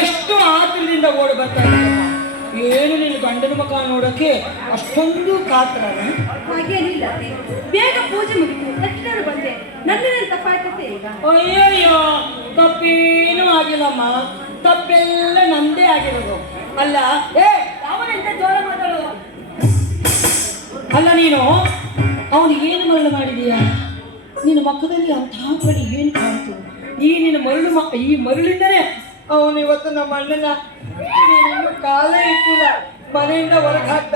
ಎಷ್ಟು ಆತುರದಿಂದ ಓಡಿ ಬರ್ತಾ ಇದ್ದಮ್ಮ. ಏನು ನಿನ್ನ ಗಂಡನ ಮುಖ ನೋಡಕ್ಕೆ ಅಷ್ಟೊಂದು ಕಾತರನ? ಹಾಗೇನಿಲ್ಲ, ಬೇಗ ಪೂಜೆ ಮುಗಿತು, ತಕ್ಷಣ ಬಂದೆ. ನನ್ನೇನು ತಪ್ಪಾಯ್ತದೆ ಈಗ? ಅಯ್ಯಯ್ಯೋ, ತಪ್ಪೇನೂ ಆಗಿಲ್ಲಮ್ಮ. ತಪ್ಪೆಲ್ಲ ನಂದೇ ಆಗಿರೋದು. ಅಲ್ಲ ಯಾವನೆಂತ ಜೋರ ಮಾತಾಡೋ? ಅಲ್ಲ, ನೀನು ಅವನಿಗೆ ಏನು ಮರಳು ಮಾಡಿದೀಯ? ನಿನ್ನ ಮಕ್ಕದಲ್ಲಿ ಅಂತಹ ಬಳಿ ಏನು ಕಾಣ್ತು? ಈ ನಿನ್ನ ಮರಳು ಈ ಮರಳಿಂದನೇ ಅವನು ಇವತ್ತು ನಮ್ಮ ಅಣ್ಣನ ನೀನು ಕಾಲ ಇಟ್ಟಿಲ್ಲ, ಮನೆಯಿಂದ ಹೊರಗೆ ಹಾಕ್ತ.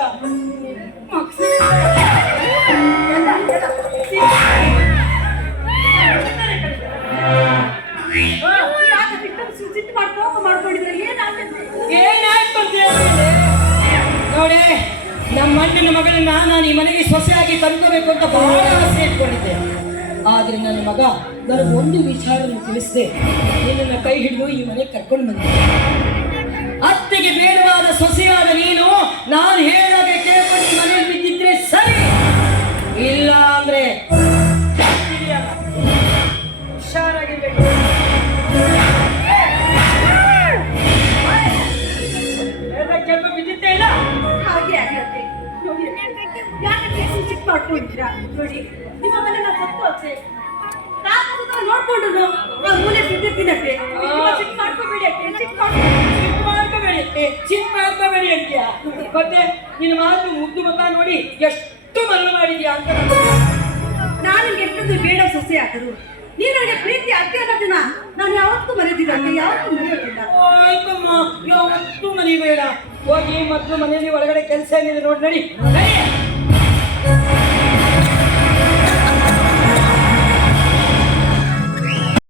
ಏನಾಯ್ತು ಅಂತ ಹೇಳಿ ನೋಡಿ, ನಮ್ಮ ಅಣ್ಣನ ಮಗಳನ್ನ ನಾನು ಈ ಮನೆಗೆ ಸೊಸೆಯಾಗಿ ತಂದ್ಕೋಬೇಕು ಅಂತ ಬಹಳ ಆಸೆ ಇಟ್ಕೊಂಡಿದ್ದೆ. ಆದ್ರೆ ನನ್ನ ಮಗ ನನಗೆ ಒಂದು ವಿಚಾರವನ್ನು ತಿಳಿಸಿದೆ. ನಿನ್ನನ್ನು ಕೈ ಹಿಡಿದು ಈ ಮನೆಗೆ ಕರ್ಕೊಂಡು ಬಂದೆ. ಅತ್ತೆಗೆ ಬೇಡವಾದ ಸೊಸೆಯಾದ ನೀನು ನಾನು ಹೇಳಾಗೆ ಕೇಳ್ಕೊಂಡು ಮನೆಯಲ್ಲಿ ಬಿದ್ದಿದ್ರೆ ಸರಿ, ಇಲ್ಲ ಅಂದ್ರೆ ಹುಷಾರಾಗಿರ್ಬೇಕು. ಕೆಂಪು ಬಿದ್ದಿತ್ತೇ ಇಲ್ಲ. ಹಾಗೆ ಆಗತ್ತೆ ನೋಡಿ, ಯಾಕೆ ಚಿಕ್ಕ ಮಾಡ್ಕೊಂಡಿದ್ದೀರಾ? ನೋಡಿ, ನಿಮ್ಮ ಮನೆ ನಾನು ಸತ್ತು ಹೋಗ್ತೆ ನೋಡ್ಕೊಂಡು ಮೂಲೆ ಬಿದ್ದಿರ್ತೀನಕ್ಕೆ. ಚಿಕ್ಕ ಮಾಡ್ಕೋಬೇಡಿ ಅಕ್ಕೆ, ಚಿಕ್ಕ ಮಾಡ್ಕೋಬೇಡಿ ಅಂತೀಯ. ಮತ್ತೆ ನಿನ್ನ ಮಾತು ಮುದ್ದು ಮಕ್ಕ ನೋಡಿ ಎಷ್ಟು ಮರಳು ಮಾಡಿದ್ಯಾ ಅಂತ. ನಾನು ನಿಮ್ಗೆ ಎಷ್ಟೊಂದು ಬೇಡ ಸೊಸೆ ಆದರು, ನೀನು ನನಗೆ ಪ್ರೀತಿ ಅತ್ತೆ ಅನ್ನೋದನ್ನ ನಾನು ಯಾವತ್ತೂ ಮರೆದಿಲ್ಲ, ಯಾವತ್ತೂ ಮರೆಯೋದಿಲ್ಲ. ಆಯ್ತಮ್ಮ, ಯಾವತ್ತೂ ಮರಿಬೇಡ. ಹೋಗಿ ಮತ್ತು ಮನೆಯಲ್ಲಿ ಒಳಗಡೆ ಕೆಲಸ ಏನಿದೆ ನೋಡಿ ನಡಿ.